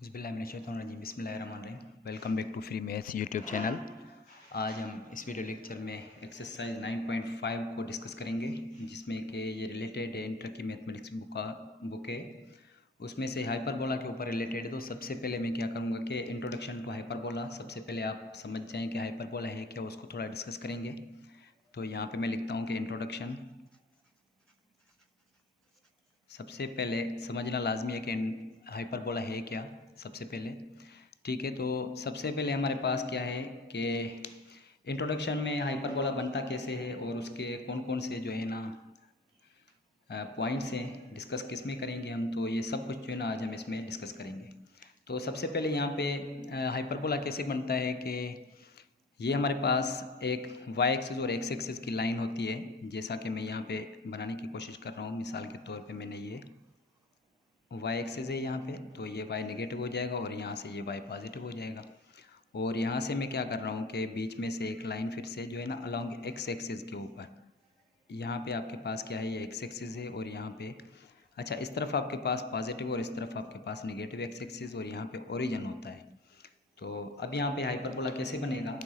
बिस्मिल्लाहिर्रहमानिर्रहीम बिस्मिल्लाहिर्रहमानिर्रहीम। Welcome back to free maths YouTube channel. आज हम इस वीडियो लेक्चर में एक्सरसाइज 9.5 को डिस्कस करेंगे, जिसमें कि ये रिलेटेड है इंटर की मैथमेटिक्स बुक है, उसमें से हाइपरबोला के ऊपर रिलेटेड है। तो सबसे पहले मैं क्या करूँगा कि इंट्रोडक्शन टू हाइपरबोला, सबसे पहले आप समझ जाएँ कि हाइपरबोला है क्या, उसको थोड़ा डिस्कस करेंगे। तो यहाँ पर मैं लिखता हूँ कि इंट्रोडक्शन। सबसे पहले समझना लाजमी है कि हाइपरबोला है क्या, सबसे पहले। ठीक है, तो सबसे पहले हमारे पास क्या है कि इंट्रोडक्शन में हाइपरबोला बनता कैसे है और उसके कौन कौन से जो है ना पॉइंट्स हैं, डिस्कस किस में करेंगे हम। तो ये सब कुछ जो है ना आज हम इसमें डिस्कस करेंगे। तो सबसे पहले यहाँ पे हाइपरबोला कैसे बनता है कि ये हमारे पास एक वाई एक्सिस और एक्स एक्सिस की लाइन होती है, जैसा कि मैं यहाँ पे बनाने की कोशिश कर रहा हूँ। मिसाल के तौर पे मैंने ये वाई एक्सिस है यहाँ पे, तो ये वाई नेगेटिव हो जाएगा और यहाँ से ये वाई पॉजिटिव हो जाएगा। और यहाँ से मैं क्या कर रहा हूँ कि बीच में से एक लाइन फिर से जो है ना अलॉन्ग एक्स एक्सिस के ऊपर, यहाँ पे आपके पास क्या है, ये एक्स एक्सिस है और यहाँ पे अच्छा इस तरफ आपके पास पॉजिटिव और इस तरफ आपके पास नेगेटिव एक्स एक्सिस और यहाँ पे ओरिजिन होता है। तो अब यहाँ पे हाइपरबोला कैसे बनेगा।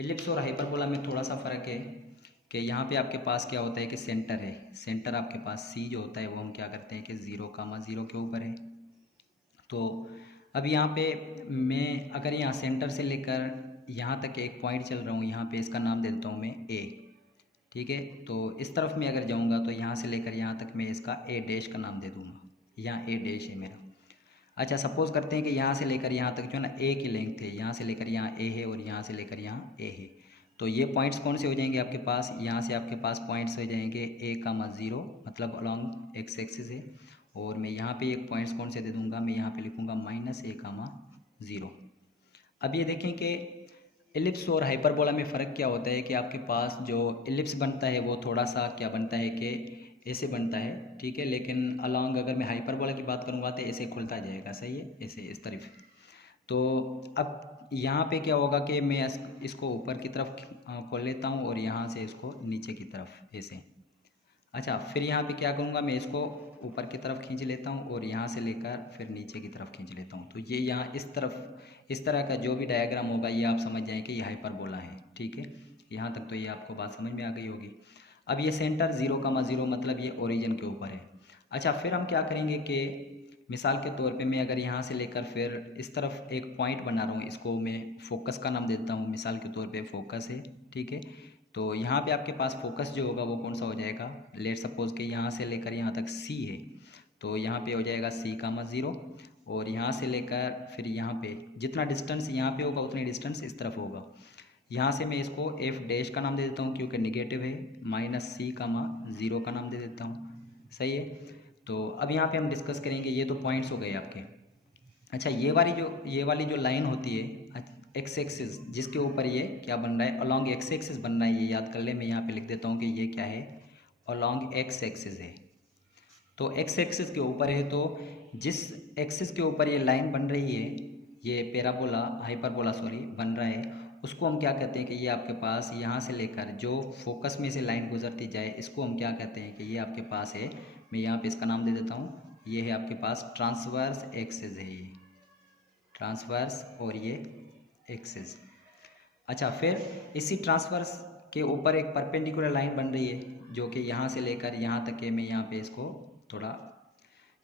एलिप्स और हाइपरबोला में थोड़ा सा फ़र्क है कि यहाँ पे आपके पास क्या होता है कि सेंटर है, सेंटर आपके पास सी जो होता है वो हम क्या करते हैं कि 0,0 के ऊपर है। तो अब यहाँ पे मैं अगर यहाँ सेंटर से लेकर यहाँ तक एक पॉइंट चल रहा हूँ, यहाँ पे इसका नाम दे देता हूँ मैं ए। ठीक है, तो इस तरफ मैं अगर जाऊँगा तो यहाँ से लेकर यहाँ तक मैं इसका ए डैश का नाम दे दूँगा, यहाँ ए डैश है मेरा। अच्छा, सपोज़ करते हैं कि यहाँ से लेकर यहाँ तक जो है ना ए की लेंथ है, यहाँ से लेकर यहाँ ए है और यहाँ से लेकर यहाँ ए है। तो ये पॉइंट्स कौन से हो जाएंगे आपके पास, यहाँ से आपके पास पॉइंट्स हो जाएंगे A,0 मतलब अलॉन्ग एक्स एक्सिस है। और मैं यहाँ पे एक पॉइंट्स कौन से दे दूँगा, मैं यहाँ पे लिखूँगा -A,0। अब ये देखें कि एलिप्स और हाइपरबोला में फ़र्क क्या होता है कि आपके पास जो एलिप्स बनता है वो थोड़ा सा क्या बनता है कि ऐसे बनता है, ठीक है। लेकिन अलॉन्ग अगर मैं हाइपरबोला की बात करूँगा तो ऐसे खुलता जाएगा, सही है, ऐसे इस तरफ। तो अब यहाँ पे क्या होगा कि मैं इसको ऊपर की तरफ खोल लेता हूँ और यहाँ से इसको नीचे की तरफ ऐसे। अच्छा, फिर यहाँ पे क्या करूँगा, मैं इसको ऊपर की तरफ खींच लेता हूँ और यहाँ से लेकर फिर नीचे की तरफ खींच लेता हूँ। तो ये यहाँ इस तरफ इस तरह का जो भी डायग्राम होगा ये आप समझ जाएँ कि ये हाइपरबोला है। ठीक है, यहाँ तक तो ये आपको बात समझ में आ गई होगी। अब ये सेंटर 0,0 मतलब ये ओरिजिन के ऊपर है। अच्छा, फिर हम क्या करेंगे कि मिसाल के तौर पे मैं अगर यहाँ से लेकर फिर इस तरफ एक पॉइंट बना रहा हूँ, इसको मैं फोकस का नाम देता हूँ, मिसाल के तौर पे फोकस है। ठीक है, तो यहाँ पे आपके पास फोकस जो होगा वो कौन सा हो जाएगा, लेट सपोज कि यहाँ से लेकर यहाँ तक सी है, तो यहाँ पे हो जाएगा C,0 और यहाँ से लेकर फिर यहाँ पे जितना डिस्टेंस यहाँ पे होगा उतनी डिस्टेंस इस तरफ होगा। यहाँ से मैं इसको F डैश का नाम दे देता हूँ क्योंकि नेगेटिव है, -C,0 का नाम दे देता हूँ, सही है। तो अब यहाँ पे हम डिस्कस करेंगे, ये तो पॉइंट्स हो गए आपके। अच्छा, ये वाली जो लाइन होती है एक्स एक्सिस, जिसके ऊपर ये क्या बन रहा है, अलॉन्ग एक्स एक्सिस बन रहा है, ये याद कर ले। मैं यहाँ पे लिख देता हूँ कि ये क्या है, अलॉन्ग एक्स एक्सिस है। तो एक्स एक्सिस के ऊपर है, तो जिस एक्सिस के ऊपर ये लाइन बन रही है, ये पैराबोला हाइपरबोला सॉरी बन रहा है, उसको हम क्या कहते हैं कि ये आपके पास यहाँ से लेकर जो फोकस में से लाइन गुजरती जाए, इसको हम क्या कहते हैं कि ये आपके पास है। मैं यहाँ पे इसका नाम दे देता हूँ, ये है आपके पास ट्रांसवर्स एक्सिस है, ये ट्रांसवर्स और ये एक्सिस। अच्छा, फिर इसी ट्रांसवर्स के ऊपर एक परपेंडिकुलर लाइन बन रही है जो कि यहाँ से लेकर यहाँ तक है। मैं यहाँ पे इसको थोड़ा,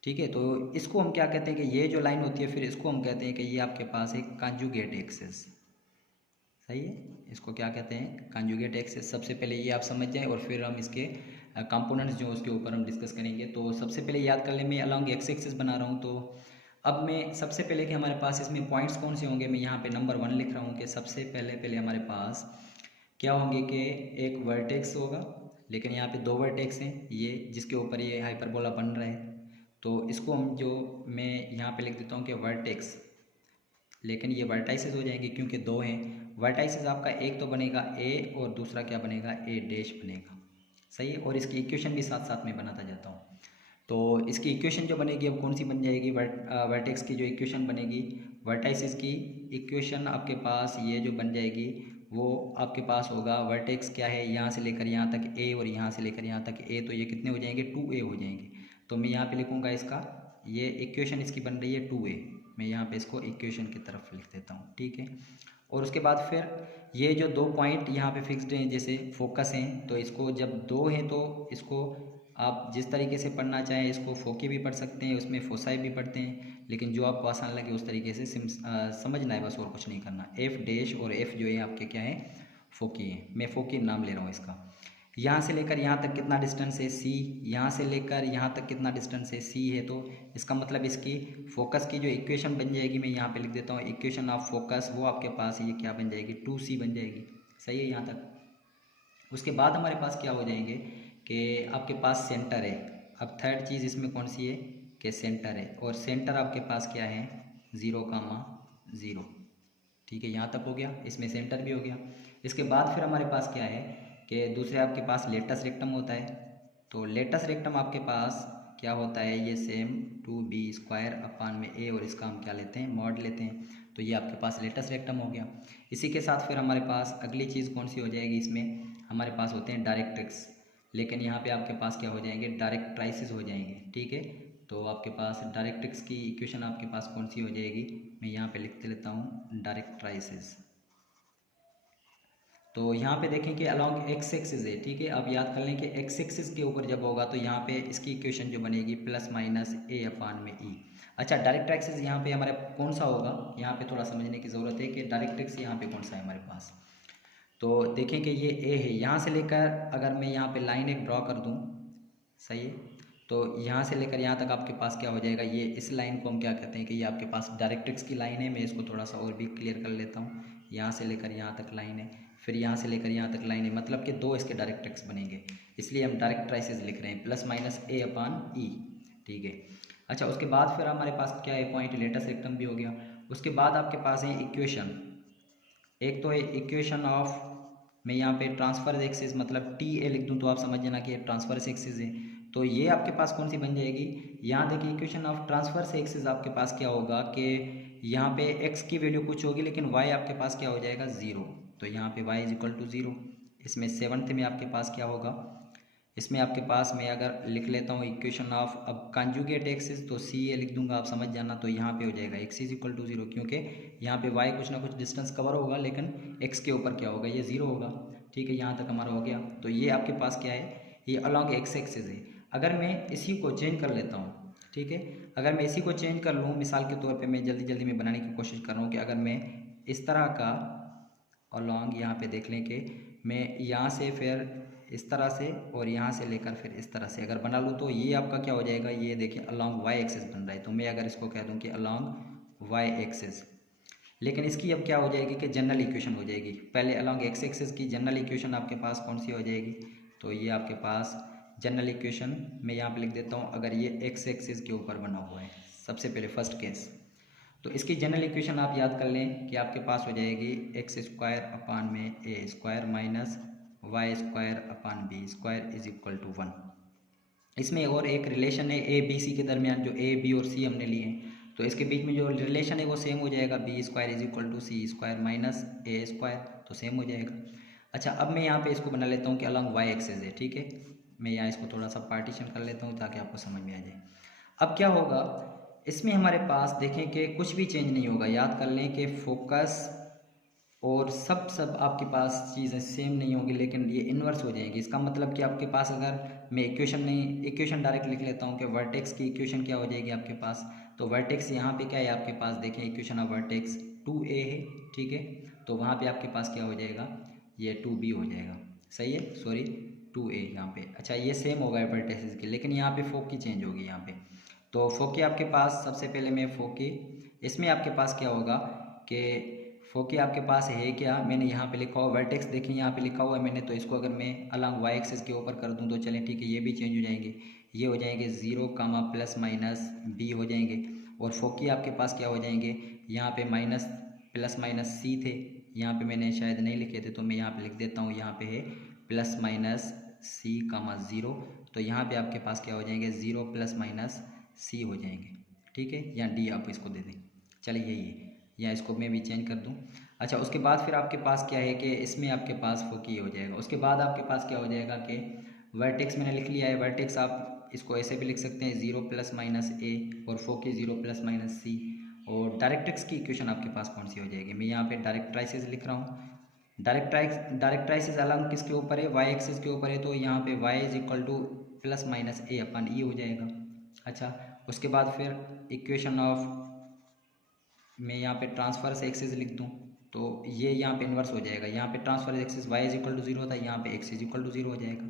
ठीक है, तो इसको हम क्या कहते हैं कि ये जो लाइन होती है, फिर इसको हम कहते हैं कि ये आपके पास एक कॉन्जुगेट एक्सिस, सही है। इसको क्या कहते हैं, कॉन्जुगेट एक्सिस। सबसे पहले ये आप समझ जाएं और फिर हम इसके कंपोनेंट्स जो उसके ऊपर हम डिस्कस करेंगे। तो सबसे पहले याद कर लें, मैं अलॉन्ग एक्स एक्सिस बना रहा हूँ। तो अब मैं सबसे पहले कि हमारे पास इसमें पॉइंट्स कौन से होंगे, मैं यहाँ पे नंबर 1 लिख रहा हूँ कि सबसे पहले हमारे पास क्या होंगे कि एक वर्टेक्स होगा, लेकिन यहाँ पे 2 वर्टेक्स हैं, ये जिसके ऊपर ये हाइपरबोला बन रहा है। तो इसको हम जो मैं यहाँ पे लिख देता हूँ कि वर्टेक्स, लेकिन ये वर्टाइसेस हो जाएंगे क्योंकि 2 हैं। वर्टाइसेस आपका एक तो बनेगा ए और दूसरा क्या बनेगा, ए डैश बनेगा, सही है। और इसकी इक्वेशन भी साथ साथ में बनाता जाता हूँ। तो इसकी इक्वेशन जो बनेगी अब कौन सी बन जाएगी, वर्टेक्स की जो इक्वेशन बनेगी, वर्टाइसिस की इक्वेशन आपके पास ये जो बन जाएगी वो आपके पास होगा, वर्टेक्स क्या है, यहाँ से लेकर यहाँ तक ए और यहाँ से लेकर यहाँ तक ए, तो ये कितने हो जाएंगे, 2a हो जाएंगे। तो मैं यहाँ पे लिखूँगा इसका, ये इक्वेशन इसकी बन रही है 2a, मैं यहाँ पे इसको इक्वेशन की तरफ लिख देता हूँ, ठीक है। और उसके बाद फिर ये जो 2 पॉइंट यहाँ पे फिक्स्ड हैं, जैसे फोकस हैं, तो इसको जब 2 हैं तो इसको आप जिस तरीके से पढ़ना चाहें, इसको फोकी भी पढ़ सकते हैं, उसमें फोसाई भी पढ़ते हैं, लेकिन जो आपको आसान लगे उस तरीके से समझना है बस, और कुछ नहीं करना। एफ डैश और एफ जो है आपके क्या है, फोकी है। मैं फोकी नाम ले रहा हूँ इसका। यहाँ से लेकर यहाँ तक कितना डिस्टेंस है, सी। यहाँ से लेकर यहाँ तक कितना डिस्टेंस है, सी है। तो इसका मतलब इसकी फोकस की जो इक्वेशन बन जाएगी, मैं यहाँ पे लिख देता हूँ, इक्वेशन ऑफ फोकस, वो आपके पास ये क्या बन जाएगी, 2c बन जाएगी। सही है यहाँ तक। उसके बाद हमारे पास क्या हो जाएंगे कि आपके पास सेंटर है। अब थर्ड चीज़ इसमें कौन सी है कि सेंटर है, और सेंटर आपके पास क्या है, 0,0। ठीक है, यहाँ तक हो गया, इसमें सेंटर भी हो गया। इसके बाद फिर हमारे पास क्या है कि दूसरे आपके पास लेटस रेक्टम होता है। तो लेटस रेक्टम आपके पास क्या होता है, ये सेम 2b² और इसका हम क्या लेते हैं, मॉड लेते हैं। तो ये आपके पास लेटस रेक्टम हो गया। इसी के साथ फिर हमारे पास अगली चीज़ कौन सी हो जाएगी, इसमें हमारे पास होते हैं डायरेक्ट्रिक्स, लेकिन यहाँ पे आपके पास क्या हो जाएंगे, डायरेक्ट्राइसिस हो जाएंगे, ठीक है। तो आपके पास डायरेक्ट्रिक्स की इक्वेशन आपके पास कौन सी हो जाएगी, मैं यहाँ पे लिखते लेता हूँ डायरेक्ट्राइसिस। तो यहाँ पे देखें कि अलॉन्ग एक्स एक्सिस है, ठीक है। आप याद कर लें कि एक्स एक्सिस के ऊपर जब होगा तो यहाँ पे इसकी इक्वेशन जो बनेगी +-a/e। अच्छा, डायरेक्ट्रिक्स यहाँ पे हमारे कौन सा होगा, यहाँ पे थोड़ा समझने की ज़रूरत है कि डायरेक्ट्रिक्स यहाँ पे कौन सा है हमारे पास। तो देखें कि ये ए है, यहाँ से लेकर अगर मैं यहाँ पे लाइन एक ड्रॉ कर दूँ, सही है, तो यहाँ से लेकर यहाँ तक आपके पास क्या हो जाएगा, ये इस लाइन को हम क्या कहते हैं कि ये आपके पास डायरेक्ट्रिक्स की लाइन है। मैं इसको थोड़ा सा और भी क्लियर कर लेता हूँ। यहाँ से लेकर यहाँ तक लाइन है, फिर यहाँ से लेकर यहाँ तक लाइन है, मतलब कि 2 इसके डायरेक्ट्रिक्स बनेंगे, इसलिए हम डायरेक्ट्राइसिस लिख रहे हैं +-a/e, ठीक है। अच्छा, उसके बाद फिर हमारे पास क्या है, पॉइंट लेटस रेक्टम भी हो गया। उसके बाद आपके पास है इक्वेशन, एक तो है इक्वेशन ऑफ, मैं यहाँ पे ट्रांसफर एक्सिस मतलब TA लिख दूँ तो आप समझ जाना कि ट्रांसफर एक्सिस है। तो ये आपके पास कौन सी बन जाएगी, यहाँ देखिए इक्वेशन ऑफ ट्रांसफर एक्सिस आपके पास क्या होगा कि यहाँ पे x की वैल्यू कुछ होगी, लेकिन y आपके पास क्या हो जाएगा, 0। तो यहाँ पे y = 0। इसमें 7th में आपके पास क्या होगा, इसमें आपके पास मैं अगर लिख लेता हूँ इक्वेशन ऑफ, अब कॉन्जुगेट एक्सिस तो CA लिख दूंगा, आप समझ जाना। तो यहाँ पे हो जाएगा x = 0, क्योंकि यहाँ पे y कुछ ना कुछ डिस्टेंस कवर होगा, लेकिन x के ऊपर क्या होगा, ये 0 होगा, ठीक है। यहाँ तक हमारा हो गया। तो ये आपके पास क्या है, ये अलॉन्ग x एक्सिस है। अगर मैं इसी को चेंज कर लेता हूँ, ठीक है, अगर मैं इसी को चेंज कर लूँ, मिसाल के तौर पे मैं जल्दी में बनाने की कोशिश कर रहा हूँ कि अगर मैं इस तरह का अलॉन्ग, यहाँ पे देख लें कि मैं यहाँ से फिर इस तरह से और यहाँ से लेकर फिर इस तरह से अगर बना लूँ, तो ये आपका क्या हो जाएगा, ये देखिए अलॉन्ग y एक्सिस बन रहा है। तो मैं अगर इसको कह दूँ कि अलॉन्ग y एक्सिस, लेकिन इसकी अब क्या हो जाएगी कि जनरल इक्वेशन हो जाएगी। पहले अलॉन्ग x एक्सिस की जनरल इक्वेशन आपके पास कौन सी हो जाएगी, तो ये आपके पास जनरल इक्वेशन मैं यहाँ पे लिख देता हूँ, अगर ये x एक्सिस के ऊपर बना हुआ है, सबसे पहले फर्स्ट केस, तो इसकी जनरल इक्वेशन आप याद कर लें कि आपके पास हो जाएगी x² y² = 1। इसमें और एक रिलेशन है ABC के दरमियान, जो A B और C हमने लिए हैं, तो इसके बीच में जो रिलेशन है वो सेम हो जाएगा, B² = C² - A², तो सेम हो जाएगा। अच्छा, अब मैं यहाँ पे इसको बना लेता हूँ कि अलॉन्ग y एक्सिस है, ठीक है। मैं यहाँ इसको थोड़ा सा पार्टीशन कर लेता हूँ ताकि आपको समझ में आ जाए। अब क्या होगा, इसमें हमारे पास देखें कि कुछ भी चेंज नहीं होगा। याद कर लें कि फोकस और सब आपके पास चीज़ें सेम नहीं होगी, लेकिन ये इन्वर्स हो जाएंगी। इसका मतलब कि आपके पास, अगर मैं इक्वेशन डायरेक्ट लिख लेता हूँ कि वर्टेक्स की इक्वेशन क्या हो जाएगी आपके पास, तो वर्टेक्स यहाँ पे क्या है आपके पास, देखें इक्वेशन ऑफ वर्टेक्स 2a है, ठीक है। तो वहाँ पे आपके पास क्या हो जाएगा, ये 2b हो जाएगा, सही है, सॉरी 2a यहाँ पे। अच्छा, ये सेम होगा वर्टेक्स की, लेकिन यहाँ पे फोकी चेंज होगी यहाँ पे। तो फोकी आपके पास, सबसे पहले मैं फोकी, इसमें आपके पास क्या होगा कि फोकी आपके पास है क्या, मैंने यहाँ पे लिखा हुआ वर्टेक्स, देखिए यहाँ पे लिखा हुआ है मैंने, तो इसको अगर मैं अलॉन्ग y एक्सिस के ऊपर कर दूँ तो चलें, ठीक है, ये भी चेंज हो जाएंगे, ये हो जाएंगे 0, ±b हो जाएंगे। और फोकी आपके पास क्या हो जाएंगे, यहाँ पे ±c थे, यहाँ पे मैंने शायद नहीं लिखे थे, तो मैं यहाँ पे लिख देता हूँ, यहाँ पे है ±c, 0। तो यहाँ पे आपके पास क्या हो जाएंगे, 0 ±c हो जाएंगे, ठीक है, या d आप इसको दे दें, चलिए यही है, या इसको मैं भी चेंज कर दूं। अच्छा, उसके बाद फिर आपके पास क्या है कि इसमें आपके पास फोकी हो जाएगा। उसके बाद आपके पास क्या हो जाएगा कि वर्टेक्स मैंने लिख लिया है, वर्टेक्स आप इसको ऐसे भी लिख सकते हैं 0 ± a और फोकी 0 ± c। और डायरेक्ट्रिक्स की इक्वेशन आपके पास कौन सी हो जाएगी। मैं यहाँ पे डायरेक्ट्राइसिस लिख रहा हूँ। डायरेक्ट्राइसिस अलग किसके ऊपर है, वाई एक्सिस के ऊपर है, तो यहाँ पे y is equal to plus minus A upon E हो जाएगा। अच्छा, उसके बाद फिर इक्वेशन ऑफ, मैं यहाँ पे ट्रांसफर्स एक्सिस लिख दूँ तो ये यहाँ पे इन्वर्स हो जाएगा। यहाँ पे transfer axis y is equal to 0 था, यहाँ पे x इज इक्वल टू 0 हो जाएगा।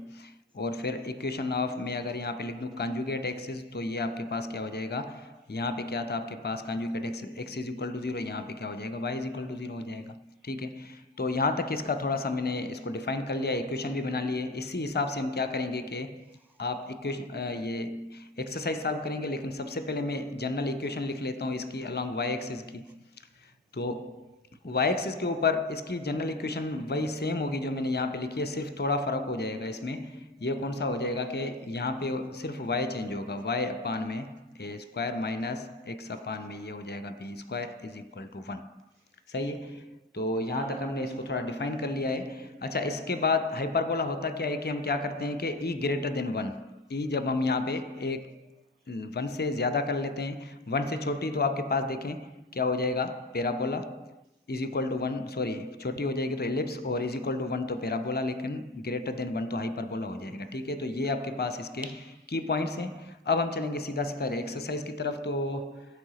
और फिर इक्वेशन ऑफ, मैं अगर यहाँ पे लिख दूँ कॉन्जुगेट एक्सिस, तो ये आपके पास क्या हो जाएगा, यहाँ पे क्या था आपके पास conjugate axis, x is equal to 0, यहाँ पे क्या हो जाएगा, y इज इक्वल टू 0 हो जाएगा। ठीक है, तो यहाँ तक इसका थोड़ा सा मैंने इसको डिफाइन कर लिया, इक्वेशन भी बना लिए। इसी हिसाब से हम क्या करेंगे कि आप इक्वेशन ये एक्सरसाइज सॉल्व करेंगे, लेकिन सबसे पहले मैं जनरल इक्वेशन लिख लेता हूँ इसकी अलॉन्ग वाई एक्सिस की। तो वाई एक्सिस के ऊपर इसकी जनरल इक्वेशन वही सेम होगी जो मैंने यहाँ पे लिखी है, सिर्फ थोड़ा फ़र्क हो जाएगा इसमें। ये कौन सा हो जाएगा कि यहाँ पे सिर्फ y चेंज होगा, y अपान में ए स्क्वायर माइनस एक्स अपान में ये हो जाएगा b square is equal to 1। सही है, तो यहाँ तक हमने इसको थोड़ा डिफाइन कर लिया है। अच्छा, इसके बाद हाइपरबोला होता क्या है कि हम क्या करते हैं कि ई ग्रेटर देन 1, ई जब हम यहाँ पे एक 1 से ज़्यादा कर लेते हैं, 1 से छोटी तो आपके पास देखें क्या हो जाएगा, parabola is equal to 1, sorry छोटी हो जाएगी तो एलिप्स, और इज इक्वल टू 1 तो पैराबोला, लेकिन ग्रेटर देन 1 तो हाइपरबोला हो जाएगा। ठीक है, तो ये आपके पास इसके की पॉइंट्स हैं। अब हम चलेंगे सीधा सीधा एक्सरसाइज की तरफ। तो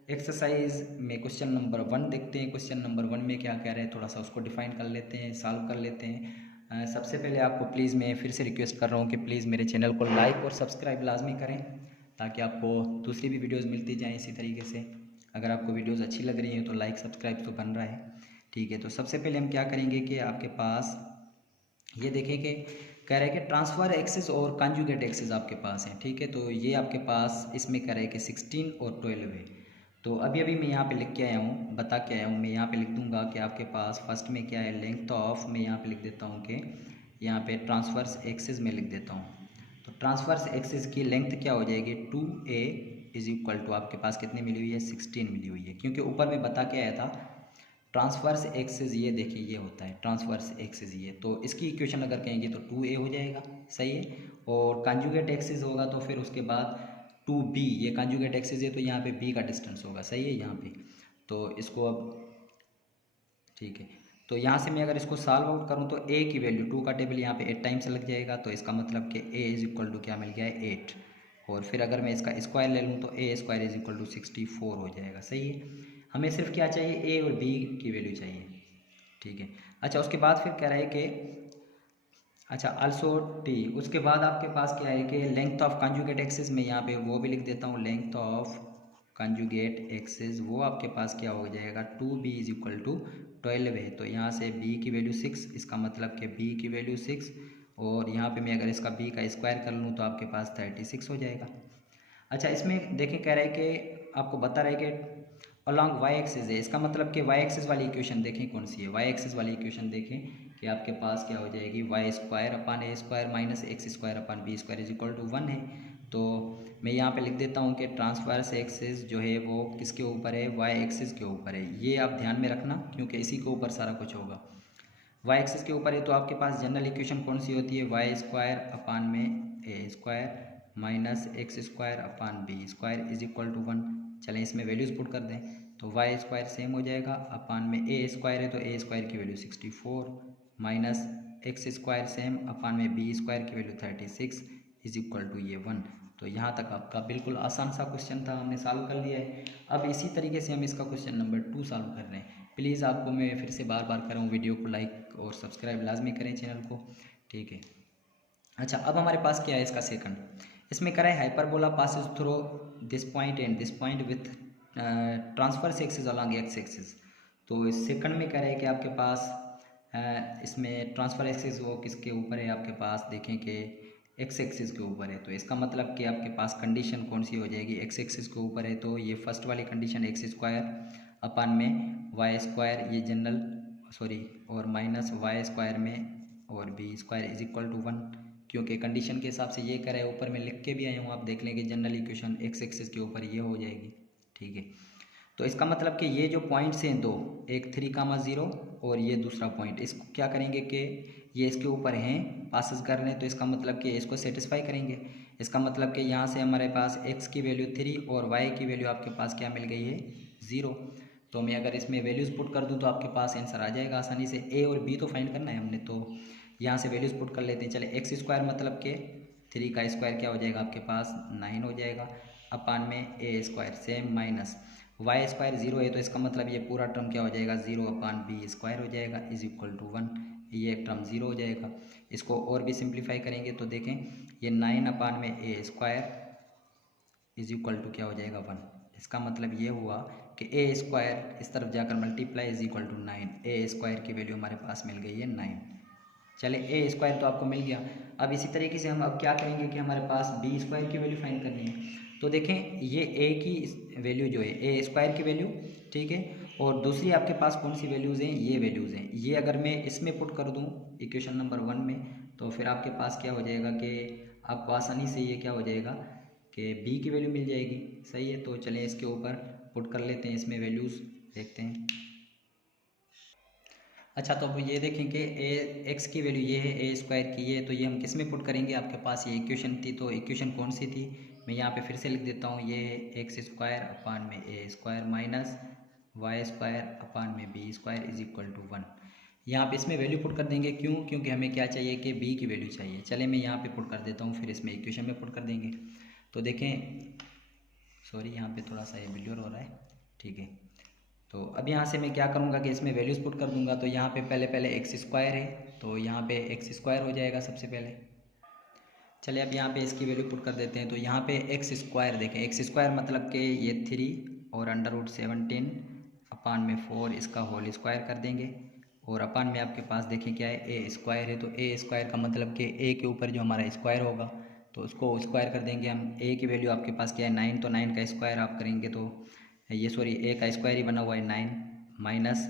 एक्सरसाइज में क्वेश्चन नंबर 1 देखते हैं। क्वेश्चन नंबर 1 में क्या कह रहे हैं, थोड़ा सा उसको डिफाइन कर लेते हैं, सॉल्व कर लेते हैं। सबसे पहले आपको प्लीज़ मैं फिर से रिक्वेस्ट कर रहा हूँ कि प्लीज़ मेरे चैनल को लाइक और सब्सक्राइब लाजमी करें, ताकि आपको दूसरी भी वीडियोज़ मिलती जाएँ इसी तरीके से। अगर आपको वीडियोज़ अच्छी लग रही हैं तो लाइक सब्सक्राइब तो बन रहा है। ठीक है, तो सबसे पहले हम क्या करेंगे कि आपके पास ये देखें कि कह रहे हैं कि ट्रांसफ़र एक्सिस और कॉन्जुगेट एक्सिस आपके पास है। ठीक है, तो ये आपके पास इसमें कह रहे हैं कि 16 और 12 है। तो अभी मैं यहाँ पे लिख के आया हूँ, बता के आया हूँ। मैं यहाँ पे लिख दूँगा कि आपके पास फर्स्ट में क्या है, लेंथ ऑफ, मैं यहाँ पे लिख देता हूँ कि यहाँ पे ट्रांसफर्स एक्सिस में लिख देता हूँ। तो ट्रांसफर्स एक्सिस की लेंथ क्या हो जाएगी, 2a इज इक्वल टू आपके पास कितनी मिली हुई है, 16 मिली हुई है। क्योंकि ऊपर में बता के आया था ट्रांसफर्स एक्सिस, ये देखिए ये होता है ट्रांसफर्स एक्सिस ये, तो इसकी इक्वेशन अगर कहेंगे तो 2a हो जाएगा। सही है, और कॉन्जुगेट एक्सिस होगा तो फिर उसके बाद 2b, ये कॉन्जुगेट एक्सिस है तो यहाँ पे b का डिस्टेंस होगा। सही है, यहाँ पे तो इसको अब ठीक है, तो यहाँ से मैं अगर इसको सॉल्व आउट करूँ तो a की वैल्यू 2 का टेबल यहाँ पे 8 टाइम्स लग जाएगा, तो इसका मतलब कि a इज इक्वल टू क्या मिल गया है, 8। और फिर अगर मैं इसका स्क्वायर ले लूँ तो a square is equal to 64 हो जाएगा। सही है, हमें सिर्फ क्या चाहिए, a और b की वैल्यू चाहिए। ठीक है, अच्छा उसके बाद फिर कह रहा है कि अच्छा अल्सो टी, उसके बाद आपके पास क्या है कि लेंथ ऑफ कॉन्जुगेट एक्सिस, में यहाँ पे वो भी लिख देता हूँ, लेंथ ऑफ कॉन्जुगेट एक्सिस वो आपके पास क्या हो जाएगा, 2b इज इक्वल टू 12 है। तो यहाँ से b की वैल्यू 6, इसका मतलब कि b की वैल्यू 6, और यहाँ पे मैं अगर इसका b का स्क्वायर कर लूँ तो आपके पास 36 हो जाएगा। अच्छा, इसमें देखें कह रहा है कि आपको बता रहा है कि अलॉन्ग वाई एक्सिस है, इसका मतलब कि वाई एक्सिस वाली इक्वेशन देखें कौन सी है। वाई एक्सिस वाली इक्वेशन देखें कि आपके पास क्या हो जाएगी, Y square upon A square minus x square upon B square is equal to 1 है। तो मैं यहाँ पे लिख देता हूँ कि ट्रांसफर्स एक्सिस जो है वो किसके ऊपर है, वाई एक्सिस के ऊपर है। ये आप ध्यान में रखना क्योंकि इसी के ऊपर सारा कुछ होगा। वाई एक्सिस के ऊपर है तो आपके पास जनरल इक्वेशन कौन सी होती है, वाई स्क्वायर अपान में ए square minus x square upon B square is equal to 1। चलें इसमें वैल्यूज़ पुट कर दें तो वाई स्क्वायर सेम हो जाएगा, अपान में ए स्क्वायर है तो ए स्क्वायर की value 64 minus x square same, upon में बी स्क्वायर की वैल्यू 36 इज इक्वल टू ये 1। तो यहाँ तक आपका बिल्कुल आसान सा क्वेश्चन था, हमने सॉल्व कर लिया है। अब इसी तरीके से हम इसका क्वेश्चन नंबर 2 सॉल्व कर रहे हैं। प्लीज़ आपको मैं फिर से बार बार कर रहा हूँ, वीडियो को लाइक और सब्सक्राइब लाजमी करें चैनल को। ठीक है, अच्छा अब हमारे पास क्या है इसका सेकंड, इसमें करें hyperbola passes through this point and this point with transverse axis along x axis. तो इस सेकंड में कह रहे हैं कि आपके पास इसमें ट्रांसफर एक्सिस वो किसके ऊपर है, आपके पास देखें कि एक्स एक्सिस के ऊपर है। तो इसका मतलब कि आपके पास कंडीशन कौन सी हो जाएगी, एक्स एक्सिस के ऊपर है तो ये फर्स्ट वाली कंडीशन एक्स स्क्वायर अपान में वाई स्क्वायर, ये जनरल सॉरी, और माइनस वाई स्क्वायर में और b square is equal to 1, क्योंकि कंडीशन के हिसाब से ये करे। ऊपर में लिख के भी आया हूँ, आप देख लेंगे जनरल इक्वेशन एक्स एक्सिस के ऊपर ये हो जाएगी। ठीक है, तो इसका मतलब कि ये जो पॉइंट्स हैं दो, एक 3,0 और ये दूसरा पॉइंट, इसको क्या करेंगे कि ये इसके ऊपर हैं पासेस कर रहे हैं, तो इसका मतलब कि इसको सेटिस्फाई करेंगे। इसका मतलब कि यहाँ से हमारे पास x की वैल्यू 3 और y की वैल्यू आपके पास क्या मिल गई है, 0। तो मैं अगर इसमें वैल्यूज़ पुट कर दूँ तो आपके पास आंसर आ जाएगा आसानी से। ए और बी तो फाइंड करना है हमने, तो यहाँ से वैल्यूज़ पुट कर लेते हैं। चले एक्स स्क्वायर मतलब के 3 का स्क्वायर क्या हो जाएगा आपके पास 9 हो जाएगा, अपान में ए square same minus Y square 0 है तो इसका मतलब ये पूरा टर्म क्या हो जाएगा 0 अपान बी स्क्वायर हो जाएगा इज इक्वल टू 1। ये टर्म 0 हो जाएगा। इसको और भी सिंप्लीफाई करेंगे तो देखें ये 9 अपान में ए स्क्वायर इज इक्वल टू क्या हो जाएगा 1। इसका मतलब ये हुआ कि ए स्क्वायर इस तरफ जाकर multiply is equal to 9। A square की वैल्यू हमारे पास मिल गई है 9। चले ए स्क्वायर तो आपको मिल गया। अब इसी तरीके से हम अब क्या करेंगे कि हमारे पास बी स्क्वायर की वैल्यू फाइंड करनी है। तो देखें ये ए की वैल्यू जो है ए स्क्वायर की वैल्यू, ठीक है, और दूसरी आपके पास कौन सी वैल्यूज़ हैं, ये वैल्यूज़ हैं। ये अगर मैं इसमें पुट कर दूँ इक्वेशन नंबर 1 में तो फिर आपके पास क्या हो जाएगा कि आपको आसानी से ये क्या हो जाएगा कि बी की वैल्यू मिल जाएगी। सही है, तो चलें इसके ऊपर पुट कर लेते हैं, इसमें वैल्यूज़ देखते हैं। अच्छा, तो अब ये देखें कि ए एक्स की वैल्यू ये है, ए स्क्वायर की ये, तो ये हम किस में पुट करेंगे। आपके पास ये इक्वेशन थी, तो इक्वेशन कौन सी थी मैं यहाँ पे फिर से लिख देता हूँ। ये एक्स स्क्वायर अपान में ए square minus Y square upon में B square is equal to 1। यहाँ पे इसमें वैल्यू पुट कर देंगे, क्यों, क्योंकि हमें क्या चाहिए कि बी की वैल्यू चाहिए। चले मैं यहाँ पे पुट कर देता हूँ, फिर इसमें इक्वेशन में पुट कर देंगे। तो देखें, सॉरी यहाँ पे थोड़ा सा ये ब्लर हो रहा है, ठीक है। तो अब यहाँ से मैं क्या करूँगा कि इसमें वैल्यूज़ पुट कर दूँगा। तो यहाँ पे पहले एक्स स्क्वायर है, तो यहाँ पे एक्स स्क्वायर हो जाएगा सबसे पहले। चलिए अब यहाँ पे इसकी वैल्यू पुट कर देते हैं। तो यहाँ पे एक्स स्क्वायर देखें, एक्स स्क्वायर मतलब कि ये 3 और √17 अपान में 4 इसका होल स्क्वायर कर देंगे, और अपान में आपके पास देखें क्या है ए स्क्वायर है। तो ए स्क्वायर का मतलब कि ए के ऊपर जो हमारा स्क्वायर होगा तो उसको स्क्वायर कर देंगे हम। ए की वैल्यू आपके पास क्या है 9, तो 9 का स्क्वायर आप करेंगे तो ये सॉरी ए का स्क्वायर ही बना हुआ है 9 माइनस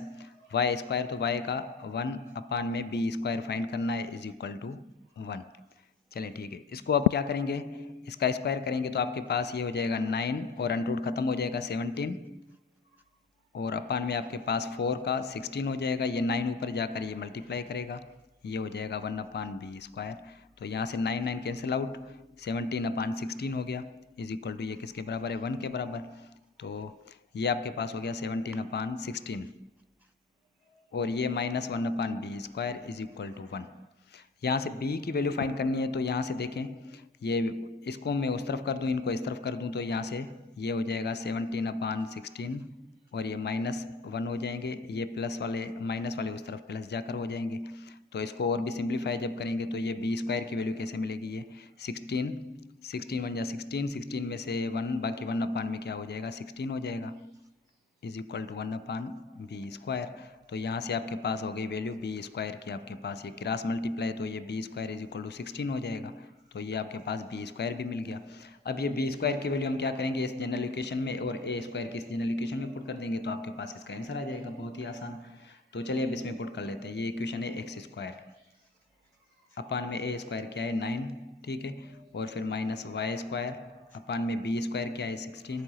वाई स्क्वायर, तो वाई का 1 अपान में बी स्क्वायर फाइंड करना है इज इक्वल टू 1। चलें ठीक है, इसको अब क्या करेंगे, इसका स्क्वायर करेंगे तो आपके पास ये हो जाएगा 9 और अंडर रूट ख़त्म हो जाएगा 17, और अपान में आपके पास 4 का 16 हो जाएगा। ये 9 ऊपर जाकर ये मल्टीप्लाई करेगा, ये हो जाएगा 1 अपान बी स्क्वायर। तो यहाँ से 9 9 कैंसिल आउट, 17 अपान 16 हो गया इज इक्वल टू ये किसके बराबर है 1 के बराबर। तो ये आपके पास हो गया 17 अपान 16, और ये -1 upon B square is equal to 1। यहाँ से b की वैल्यू फाइंड करनी है। तो यहाँ से देखें ये इसको मैं उस तरफ कर दूँ, इनको इस तरफ कर दूँ, तो यहाँ से ये हो जाएगा 17 अपान 16, और ये -1 हो जाएंगे, ये प्लस वाले माइनस वाले उस तरफ प्लस जाकर हो जाएंगे। तो इसको और भी सिंप्लीफाई जब करेंगे तो ये बी स्क्वायर की वैल्यू कैसे मिलेगी, ये 16 1 या 16 में से 1 बाकी 1 अपान में क्या हो जाएगा 16 हो जाएगा is equal to 1 upon B square. तो यहाँ से आपके पास हो गई वैल्यू बी स्क्वायर की, आपके पास ये क्रॉस मल्टीप्लाई, तो ये b square is equal to 16 हो जाएगा। तो ये आपके पास बी स्क्वायर भी मिल गया। अब ये बी स्क्वायर की वैल्यू हम क्या करेंगे इस जनरल इक्वेशन में, और ए स्क्वायर की इस जनरल इक्वेशन में पुट कर देंगे, तो आपके पास इसका आंसर आ जाएगा, बहुत ही आसान। तो चलिए अब इसमें पुट कर लेते हैं। ये इक्वेशन है एक्स स्क्वायर अपान में ए स्क्वायर क्या है 9, ठीक है, और फिर माइनस वाई स्क्वायर अपान में बी स्क्वायर क्या है 16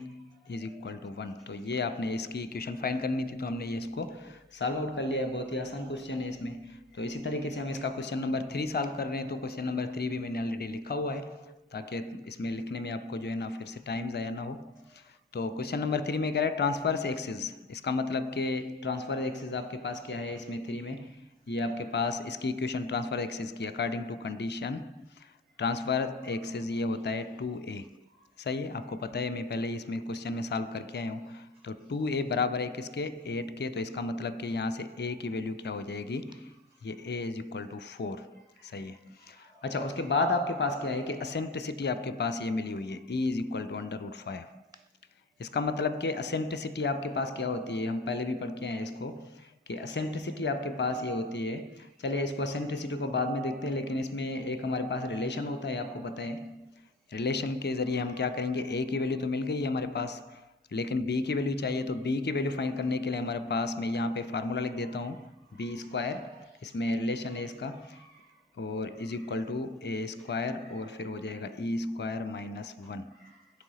इज इक्वल टू 1। तो ये आपने इसकी इक्वेशन फाइंड करनी थी, तो हमने ये इसको सॉल्व आउट कर लिया है। बहुत ही आसान क्वेश्चन है इसमें। तो इसी तरीके से हम इसका क्वेश्चन नंबर 3 सॉल्व कर रहे हैं। तो क्वेश्चन नंबर 3 भी मैंने ऑलरेडी लिखा हुआ है, ताकि इसमें लिखने में आपको जो है ना फिर से टाइम ज़ाया ना हो। तो क्वेश्चन नंबर 3 में कह रहा है ट्रांसफर्स एक्सिस। इसका मतलब कि ट्रांसफर एक्सिस आपके पास क्या है इसमें 3 में, ये आपके पास इसकी इक्वेशन ट्रांसफर एक्सिस की according to condition transfer axis ये होता है 2a। सही है, आपको पता है, मैं पहले ही इसमें क्वेश्चन में सॉल्व करके आया हूँ। तो 2a बराबर है किसके 8 के, तो इसका मतलब कि यहाँ से a की वैल्यू क्या हो जाएगी, ये a इज इक्वल टू 4। सही है। अच्छा, उसके बाद आपके पास क्या है कि एसेंट्रिसिटी आपके पास ये मिली हुई है e इज इक्वल टू √5। इसका मतलब कि एसेंट्रिसिटी आपके पास क्या होती है, हम पहले भी पढ़ के आए हैं इसको कि एसेंट्रिसिटी आपके पास ये होती है। चलिए इसको एसेंट्रिसिटी को बाद में देखते हैं, लेकिन इसमें एक हमारे पास रिलेशन होता है, आपको पता है। रिलेशन के ज़रिए हम क्या करेंगे, ए की वैल्यू तो मिल गई है हमारे पास, लेकिन बी की वैल्यू चाहिए। तो बी की वैल्यू फाइंड करने के लिए हमारे पास, मैं यहाँ पे फार्मूला लिख देता हूँ बी स्क्वायर, इसमें रिलेशन है इसका, और is equal to a square, और फिर हो जाएगा ई स्क्वायर -1।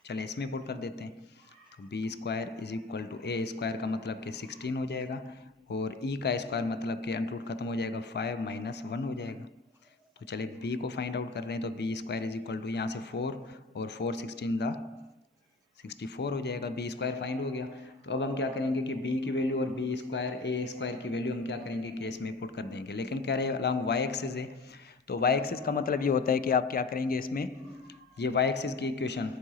चलिए इसमें पुट कर देते हैं। तो b square is equal to a square का मतलब कि 16 हो जाएगा, और ई का स्क्वायर मतलब कि अंडर रूट खत्म हो जाएगा 5 -1 हो जाएगा। तो चलिए बी को फाइंड आउट कर रहे हैं। तो b square is equal to यहाँ से 4 और 4 16 64 हो जाएगा, बी स्क्वायर फाइंड हो गया। तो अब हम क्या करेंगे कि b की वैल्यू और b स्क्वायर a स्क्वायर की वैल्यू हम क्या करेंगे कि इसमें पुट कर देंगे। लेकिन कह रहे हैं अलॉन्ग y एक्सिस है, तो y एक्सिस का मतलब ये होता है कि आप क्या करेंगे इसमें, ये y एक्सिस की इक्वेशन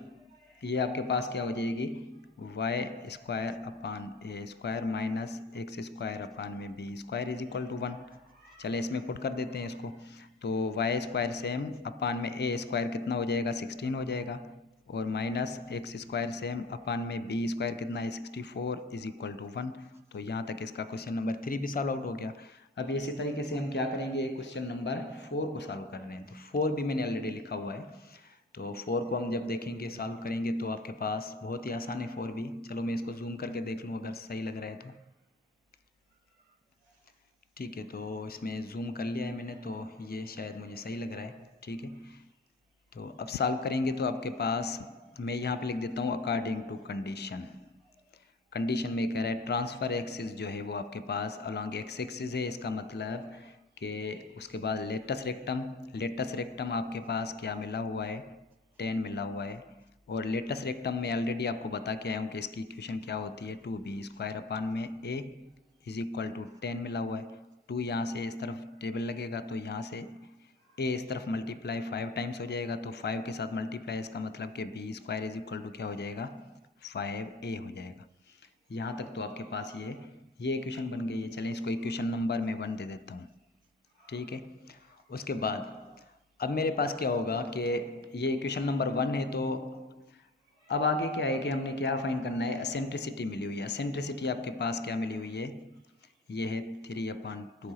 ये आपके पास क्या हो जाएगी, वाई स्क्वायर अपान ए square minus x square upon में B square is equal to 1। चले इसमें पुट कर देते हैं इसको, तो वाई स्क्वायर सेम अपान में ए स्क्वायर कितना हो जाएगा 16 हो जाएगा, और minus x square same upon में बी स्क्वायर कितना है 64 इज इक्वल टू 1। तो यहाँ तक इसका क्वेश्चन नंबर 3 भी सॉल्व आउट हो गया। अब इसी तरीके से हम क्या करेंगे, क्वेश्चन नंबर 4 को सॉल्व कर रहे हैं। तो 4 भी मैंने ऑलरेडी लिखा हुआ है, तो 4 को हम जब देखेंगे सॉल्व करेंगे तो आपके पास बहुत ही आसान है 4 भी। चलो मैं इसको जूम करके देख लूँ अगर सही लग रहा है तो ठीक है। तो इसमें जूम कर लिया है मैंने, तो ये शायद मुझे सही लग रहा है, ठीक है। तो अब सॉल्व करेंगे तो आपके पास मैं यहाँ पे लिख देता हूँ अकॉर्डिंग टू कंडीशन। कंडीशन में कह रहा है ट्रांसफ़र एक्सिस जो है वो आपके पास अलॉन्ग एक्स एक्सिस है, इसका मतलब कि उसके बाद लेटस रेक्टम आपके पास क्या मिला हुआ है 10 मिला हुआ है, और लेटस रेक्टम में ऑलरेडी आपको बता के आया हूँ कि इसकी इक्वेशन क्या होती है 2b स्क्वायर अपान में a इज इक्वल टू 10 मिला हुआ है। 2 यहाँ से इस तरफ टेबल लगेगा तो यहाँ से a इस तरफ मल्टीप्लाई 5 टाइम्स हो जाएगा, तो 5 के साथ मल्टीप्लाई, इसका मतलब कि b square is equal to क्या हो जाएगा 5a हो जाएगा। यहाँ तक तो आपके पास ये इक्वेशन बन गई है। चलें इसको इक्वेशन नंबर मैं 1 दे देता हूँ, ठीक है। उसके बाद अब मेरे पास क्या होगा कि ये इक्वेशन नंबर 1 है, तो अब आगे क्या है कि हमने क्या फाइंड करना है, एसेंट्रिसिटी मिली हुई है। एसेंट्रिसिटी आपके पास क्या मिली हुई है, ये है 3/2।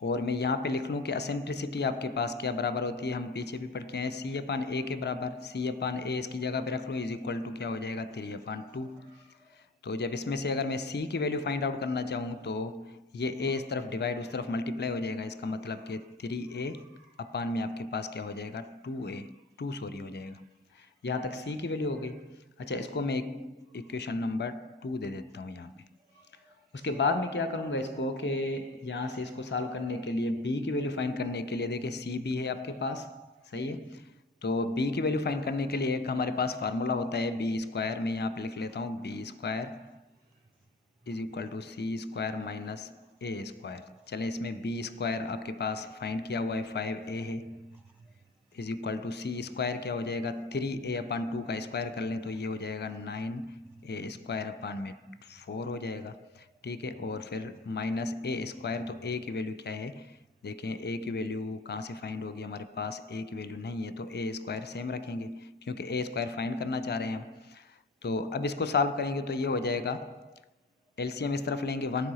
और मैं यहाँ पे लिख लूँ कि एसेंट्रिसिटी आपके पास क्या बराबर होती है, हम पीछे भी पढ़ के आए c/a के बराबर, c/a इसकी जगह पे रख लूँ इज इक्वल टू क्या हो जाएगा 3/2। तो जब इसमें से अगर मैं c की वैल्यू फाइंड आउट करना चाहूँ तो ये a इस तरफ डिवाइड उस तरफ मल्टीप्लाई हो जाएगा, इसका मतलब कि 3a अपान में आपके पास क्या हो जाएगा 2 हो जाएगा। यहाँ तक c की वैल्यू हो गई। अच्छा, इसको मैं एक इक्वेशन नंबर 2 दे देता हूँ यहाँ पे। उसके बाद मैं क्या करूँगा इसको कि यहाँ से इसको सॉल्व करने के लिए b की वैल्यू फाइंड करने के लिए, देखिए c भी है आपके पास, सही है। तो b की वैल्यू फाइंड करने के लिए एक हमारे पास फार्मूला होता है b स्क्वायर, मैं यहाँ पे लिख लेता हूँ b square is equal to c square minus a square. चले इसमें b स्क्वायर आपके पास फाइंड किया हुआ है 5a है, is equal to c square क्या हो जाएगा 3a अपान 2 का स्क्वायर कर लें तो ये हो जाएगा 9a स्क्वायर अपान में 4 हो जाएगा, ठीक है। और फिर माइनस a स्क्वायर, तो a की वैल्यू क्या है, देखें a की वैल्यू कहाँ से फाइंड होगी, हमारे पास a की वैल्यू नहीं है, तो a स्क्वायर सेम रखेंगे क्योंकि a स्क्वायर फाइंड करना चाह रहे हैं हम। तो अब इसको सॉल्व करेंगे तो ये हो जाएगा, एलसीएम इस तरफ लेंगे 1,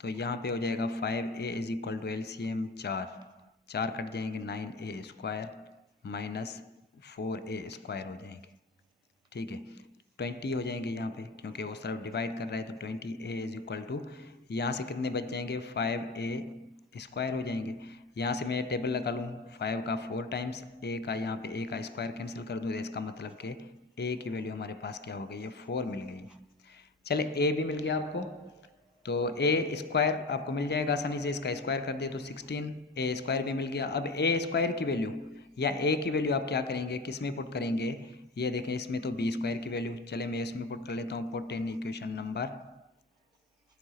तो यहाँ पे हो जाएगा 5a is equal to LCM 4 कट जाएंगे 9a square minus 4a square हो जाएंगे, ठीक है। 20 हो जाएंगे यहाँ पे क्योंकि उस तरफ डिवाइड कर रहा है, तो 20a इज इक्वल टू यहाँ से कितने बच जाएंगे 5a स्क्वायर हो जाएंगे। यहाँ से मैं टेबल लगा लूँ 5 का 4 टाइम्स a का, यहाँ पे a का स्क्वायर कैंसिल कर दूँ, इसका मतलब कि a की वैल्यू हमारे पास क्या हो गई है 4 मिल गई है। चले a भी मिल गया आपको, तो a स्क्वायर आपको मिल जाएगा आसानी से, इसका स्क्वायर कर दिए तो 16, a स्क्वायर भी मिल गया। अब a स्क्वायर की वैल्यू या a की वैल्यू आप क्या करेंगे, किस में पुट करेंगे, ये देखें इसमें तो b स्क्वायर की वैल्यू, चले मैं इसमें पुट कर लेता हूँ, पुट इन इक्वेशन नंबर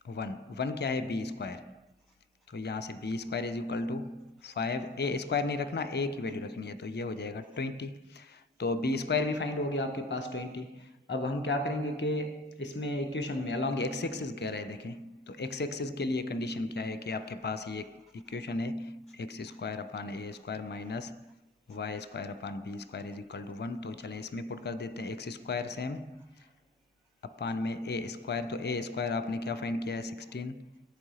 1 क्या है b स्क्वायर, तो यहाँ से b square is equal to 5a square नहीं रखना, a की वैल्यू रखनी है, तो ये हो जाएगा 20। तो b स्क्वायर भी फाइंड हो गया आपके पास 20। अब हम क्या करेंगे कि इसमें इक्वेशन में अलॉन्ग एक्स एक्सिस कह रहे हैं, देखें तो एक्स एक्सिस के लिए कंडीशन क्या है कि आपके पास ये इक्वेशन है x square upon A square minus Y square upon B square is equal to 1। तो चलें इसमें पुट कर देते हैं एक्स स्क्वायर सेम अपान में ए स्क्वायर, तो ए स्क्वायर आपने क्या फाइंड किया है 16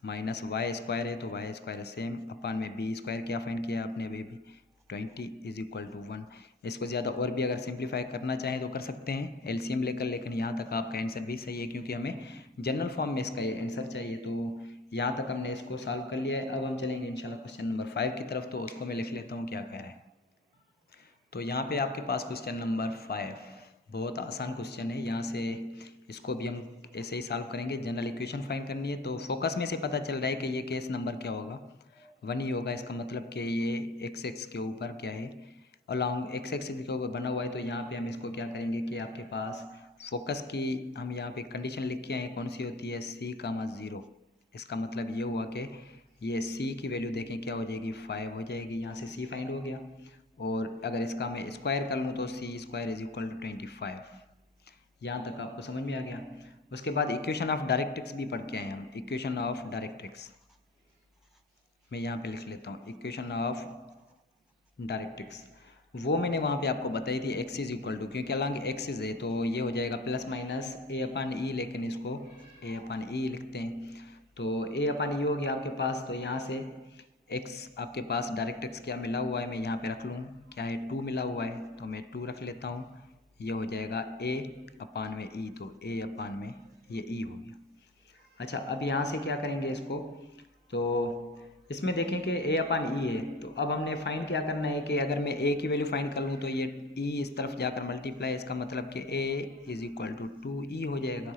माइनस वाई स्क्वायर है तो वाई स्क्वायर सेम अपान में बी स्क्वायर क्या फाइंड किया है आपने अभी भी 20 इज इक्वल टू 1। इसको ज़्यादा और भी अगर सिंप्लीफाई करना चाहें तो कर सकते हैं एलसीएम लेकर, लेकिन यहाँ तक आपका आंसर भी सही है क्योंकि हमें जनरल फॉर्म में इसका ये आंसर चाहिए। तो यहाँ तक हमने इसको सॉल्व कर लिया है। अब हम चलेंगे इंशाल्लाह क्वेश्चन नंबर 5 की तरफ, तो उसको मैं लिख लेता हूँ क्या कह रहे हैं। तो यहाँ पे आपके पास क्वेश्चन नंबर 5 बहुत आसान क्वेश्चन है, यहाँ से इसको भी हम ऐसे ही सॉल्व करेंगे। जनरल इक्वेशन फाइंड करनी है, तो फोकस में से पता चल रहा है कि ये केस नंबर क्या होगा 1 ही होगा, इसका मतलब कि ये एक्स एक्स के ऊपर क्या है अलॉन्ग एक्स एक्सिस के ऊपर बना हुआ है। तो यहाँ पे हम इसको क्या करेंगे कि आपके पास फोकस की हम यहाँ पे कंडीशन लिख के आए, कौन सी होती है, C, 0। इसका मतलब ये हुआ कि ये C की वैल्यू देखें क्या हो जाएगी, 5 हो जाएगी। यहाँ से C फाइंड हो गया, और अगर इसका मैं स्क्वायर कर लूँ तो C² = 25। यहाँ तक आपको समझ में आ गया। उसके बाद इक्वेशन ऑफ डायरेक्ट्रिक्स भी पढ़ के आए हम। इक्वेशन ऑफ डायरेक्ट्रिक्स मैं यहाँ पे लिख लेता हूँ, इक्वेशन ऑफ डायरेक्ट्रिक्स वो मैंने वहाँ पे आपको बताई थी, x = क्योंकि अलॉन्ग एक्सिस है तो ये हो जाएगा ±a/e, लेकिन इसको a/e लिखते हैं। तो a/e हो गया आपके पास। तो यहाँ से x आपके पास डायरेक्ट्रिक्स क्या मिला हुआ है, मैं यहाँ पे रख लूँ, क्या है, 2 मिला हुआ है, तो मैं 2 रख लेता हूँ। ये हो जाएगा a/e, तो a/, ये e हो गया। अच्छा, अब यहाँ से क्या करेंगे इसको, तो इसमें देखें कि a/e है, तो अब हमने फाइंड क्या करना है कि अगर मैं a की वैल्यू फाइंड कर लूँ तो ये e इस तरफ जाकर मल्टीप्लाई, इसका मतलब कि a = 2e हो जाएगा।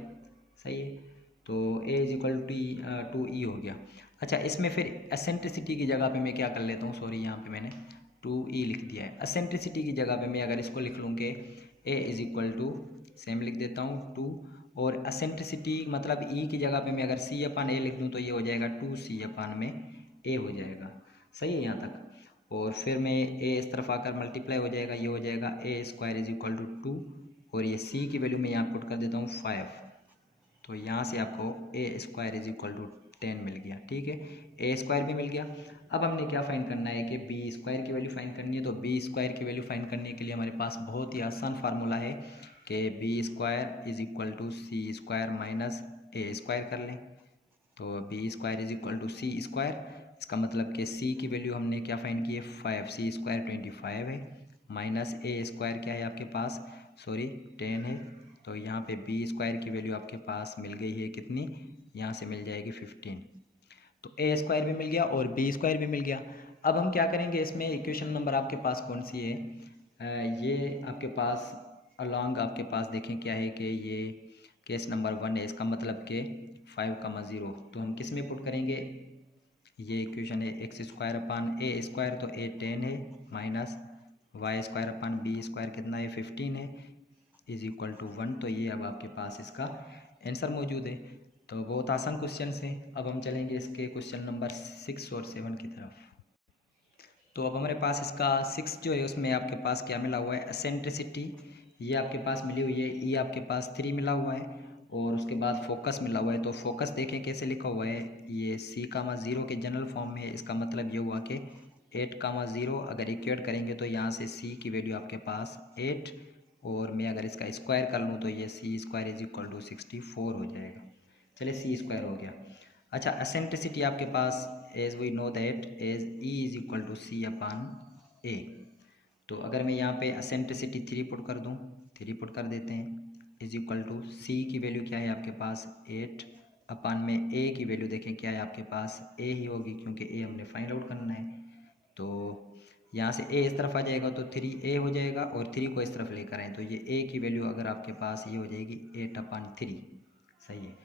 सही है, तो a = 2e हो गया। अच्छा, इसमें फिर एसेंट्रिसिटी की जगह पे मैं क्या कर लेता हूँ, सॉरी यहाँ पे मैंने 2e लिख दिया है। एसेंट्रिसिटी की जगह पे मैं अगर इसको लिख लूँ कि a सेम लिख देता हूँ 2, और एसेंट्रिसिटी मतलब e की जगह पे मैं अगर C/a लिख दूँ तो ये हो जाएगा 2C/a हो जाएगा। सही है यहाँ तक। और फिर मैं a इस तरफ आकर मल्टीप्लाई हो जाएगा, ये हो जाएगा a² = 2, और ये c की वैल्यू मैं यहाँ पुट कर देता हूँ 5। तो यहाँ से आपको a² = 10 मिल गया। ठीक है, a² भी मिल गया। अब हमने क्या फाइंड करना है कि b² की वैल्यू फाइंड करनी है। तो b² की वैल्यू फाइंड करने के लिए हमारे पास बहुत ही आसान फार्मूला है कि b² = c² - a² कर लें। तो b² = c², इसका मतलब कि c की वैल्यू हमने क्या फाइंड की है, 5, c² 25 है, माइनस a² क्या है आपके पास, सॉरी 10 है। तो यहाँ पे b² की वैल्यू आपके पास मिल गई है कितनी, यहाँ से मिल जाएगी 15। तो a² भी मिल गया और b² भी मिल गया। अब हम क्या करेंगे, इसमें इक्वेशन नंबर आपके पास कौन सी है, ये आपके पास अलॉन्ग आपके पास देखें क्या है कि ये केस नंबर 1 है, इसका मतलब कि 5, 0। तो हम किस में पुट करेंगे, ये इक्वेशन है x² तो a 10 है, माइनस y² कितना है, 15 है, =1। तो ये अब आपके पास इसका आंसर मौजूद है। तो बहुत आसान क्वेश्चन है। अब हम चलेंगे इसके क्वेश्चन नंबर 6 और 7 की तरफ। तो अब हमारे पास इसका 6 जो है उसमें आपके पास क्या मिला हुआ है, एसेंट्रिसिटी ये आपके पास मिली हुई है, ये आपके पास 3 मिला हुआ है, और उसके बाद फोकस मिला हुआ है। तो फोकस देखें कैसे लिखा हुआ है, ये C,0 के जनरल फॉर्म में। इसका मतलब ये हुआ कि 8,0 अगर इक्वेट करेंगे तो यहाँ से C की वैल्यू आपके पास 8, और मैं अगर इसका स्क्वायर कर लूँ तो ये C² = 64 हो जाएगा। चलिए C² हो गया। अच्छा, एसेंट्रिसिटी आपके पास as we know that as E = C/a। तो अगर मैं यहाँ पे एसेंट्रिसिटी 3 पुट कर दूँ, 3 पुट कर देते हैं, = C की वैल्यू क्या है आपके पास 8/, a की वैल्यू देखें क्या है आपके पास, a ही होगी, क्योंकि a हमने फाइंड आउट करना है। तो यहाँ से a इस तरफ आ जाएगा तो 3a हो जाएगा, और 3 को इस तरफ लेकर आए तो ये a की वैल्यू अगर आपके पास ये हो जाएगी 8/3। सही है।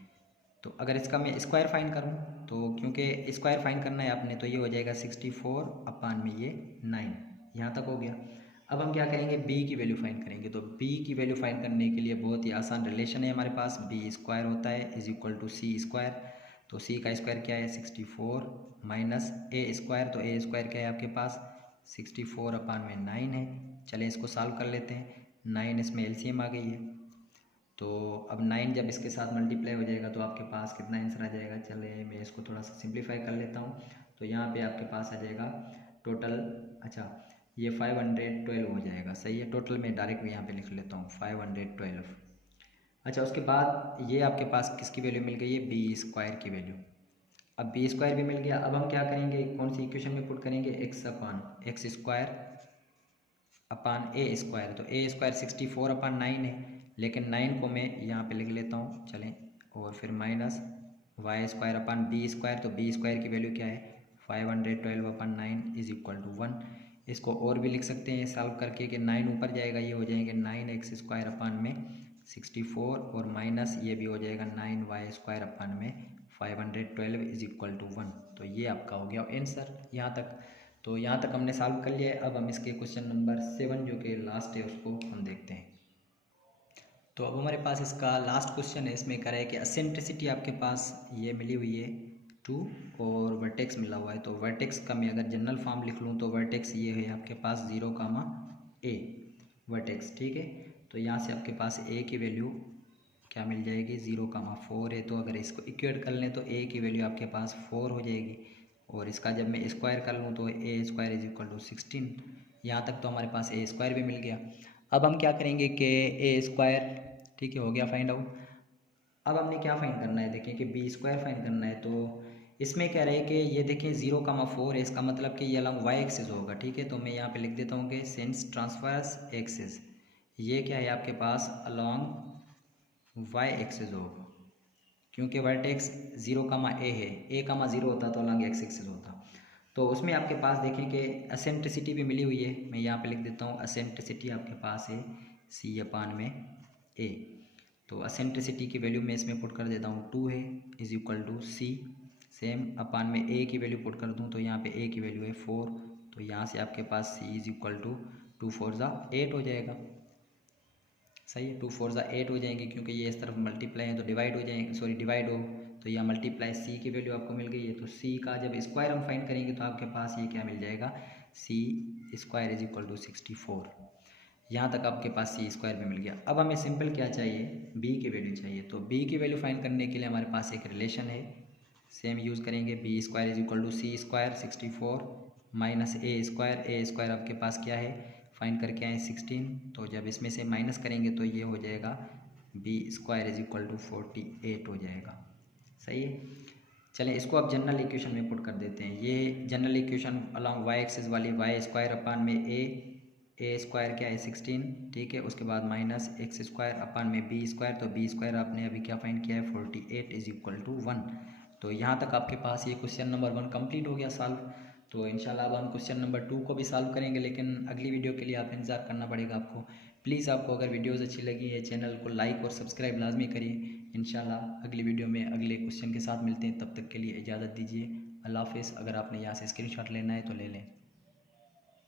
तो अगर इसका मैं स्क्वायर फाइंड करूँ, तो क्योंकि स्क्वायर फाइंड करना है आपने, तो ये हो जाएगा 64/9। यहाँ तक हो गया। अब हम क्या करेंगे, b की वैल्यू फाइंड करेंगे। तो b की वैल्यू फाइंड करने के लिए बहुत ही आसान रिलेशन है हमारे पास, b² होता है =c²। तो c का स्क्वायर क्या है, 64 माइनस a², तो a² क्या है आपके पास 64/9 है। चलें इसको सॉल्व कर लेते हैं। 9 इसमें एलसीएम आ गई है, तो अब 9 जब इसके साथ मल्टीप्लाई हो जाएगा तो आपके पास कितना आंसर आ जाएगा। चले मैं इसको थोड़ा सा सिंप्लीफाई कर लेता हूँ। तो यहाँ पे आपके पास आ जाएगा टोटल, अच्छा ये 512 हो जाएगा। सही है, टोटल मैं डायरेक्ट यहाँ पे लिख लेता हूँ 512। अच्छा, उसके बाद ये आपके पास किसकी वैल्यू मिल गई है, b² की वैल्यू। अब b² भी मिल गया। अब हम क्या करेंगे, कौन सी इक्वेशन में पुट करेंगे, x/a²। तो a² 64/9 है, लेकिन 9 को मैं यहाँ पे लिख लेता हूँ। चलें, और फिर माइनस y² तो b² की वैल्यू क्या है 512/9 = 1। इसको और भी लिख सकते हैं सॉल्व करके कि 9 ऊपर जाएगा, ये हो जाएंगे 9x² 64, और माइनस ये भी हो जाएगा 9y² 512 = 1। तो ये आपका हो गया आंसर यहाँ तक। तो यहाँ तक हमने सॉल्व कर लिया है। अब हम इसके क्वेश्चन नंबर 7 जो कि लास्ट है उसको हम देखते हैं। तो अब हमारे पास इसका लास्ट क्वेश्चन है, इसमें कह रहा है कि एसेंट्रिसिटी आपके पास ये मिली हुई है 2 और वर्टेक्स मिला हुआ है। तो वर्टेक्स का मैं अगर जनरल फॉर्म लिख लूँ तो वर्टेक्स ये है आपके पास 0, a वर्टेक्स, ठीक है। तो यहाँ से आपके पास a की वैल्यू क्या मिल जाएगी, 0, 4 है। तो अगर इसको इक्वेट कर लें तो a की वैल्यू आपके पास 4 हो जाएगी, और इसका जब मैं स्क्वायर कर लूँ तो a² इज इक्वल टू 16। यहाँ तक तो हमारे पास a² भी मिल गया। अब हम क्या करेंगे कि a², ठीक है, हो गया फाइंड आउट। अब हमने क्या फाइंड करना है, देखें कि b² फाइंड करना है। तो इसमें कह रहे हैं कि ये देखें 0, 4 है, इसका मतलब कि ये अलॉन्ग y एक्सिस होगा, ठीक है। तो मैं यहाँ पे लिख देता हूँ कि सिंस ट्रांसवर्स एक्सिस, ये क्या है आपके पास अलॉन्ग y एक्सिस होगा, क्योंकि वर्टेक्स 0, a है, a, 0 होता तो अलॉन्ग x एक्सिस होता। तो उसमें आपके पास देखें कि एसेंट्रिसिटी भी मिली हुई है, मैं यहाँ पे लिख देता हूँ एसेंट्रिसिटी आपके पास है c/a। तो एसेंट्रिसिटी की वैल्यू मैं इसमें पुट कर देता हूँ 2 है is equal to c, same upon में a की वैल्यू पुट कर दूँ तो यहाँ पे a की वैल्यू है 4, तो यहाँ से आपके पास c इज इक्वल टू 2 4 ज़ा 8 हो जाएगा। सही है, 2 4 ज़ा 8 हो जाएंगे, क्योंकि ये इस तरफ मल्टीप्लाई है तो डिवाइड हो जाएंगे, सॉरी डिवाइड हो तो यह मल्टीप्लाई c की वैल्यू आपको मिल गई है। तो c का जब स्क्वायर हम फाइंड करेंगे तो आपके पास ये क्या मिल जाएगा, c² इज इक्वल टू 64। यहाँ तक आपके पास c² भी मिल गया। अब हमें सिंपल क्या चाहिए, b की वैल्यू चाहिए। तो b की वैल्यू फाइंड करने के लिए हमारे पास एक रिलेशन है, सेम यूज़ करेंगे, b² is equal to c² 64 minus a² आपके पास क्या है, फाइंड करके आए 16। तो जब इसमें से माइनस करेंगे तो ये हो जाएगा b² इज इक्वल टू 48 हो जाएगा। सही है, चलें इसको अब जनरल इक्वेशन में पुट कर देते हैं। ये general equation along y axis वाली y² अपान में a² क्या है 16, ठीक है। उसके बाद माइनस x² अपान में b², तो b² आपने अभी क्या फाइंड किया है 48 इज इक्वल टू 1। तो यहाँ तक आपके पास ये क्वेश्चन नंबर 1 कंप्लीट हो गया सॉल्व। तो इंशाल्लाह अब हम क्वेश्चन नंबर 2 को भी सॉल्व करेंगे, लेकिन अगली वीडियो के लिए आप इंतज़ार करना पड़ेगा आपको। प्लीज़ आपको अगर वीडियोज़ अच्छी लगी है चैनल को लाइक और सब्सक्राइब लाजमी करिए। इंशाल्लाह अगली वीडियो में अगले क्वेश्चन के साथ मिलते हैं, तब तक के लिए इजाज़त दीजिए। अल्लाह हाफ़िज़। अगर आपने यहाँ से स्क्रीनशॉट लेना है तो ले लें।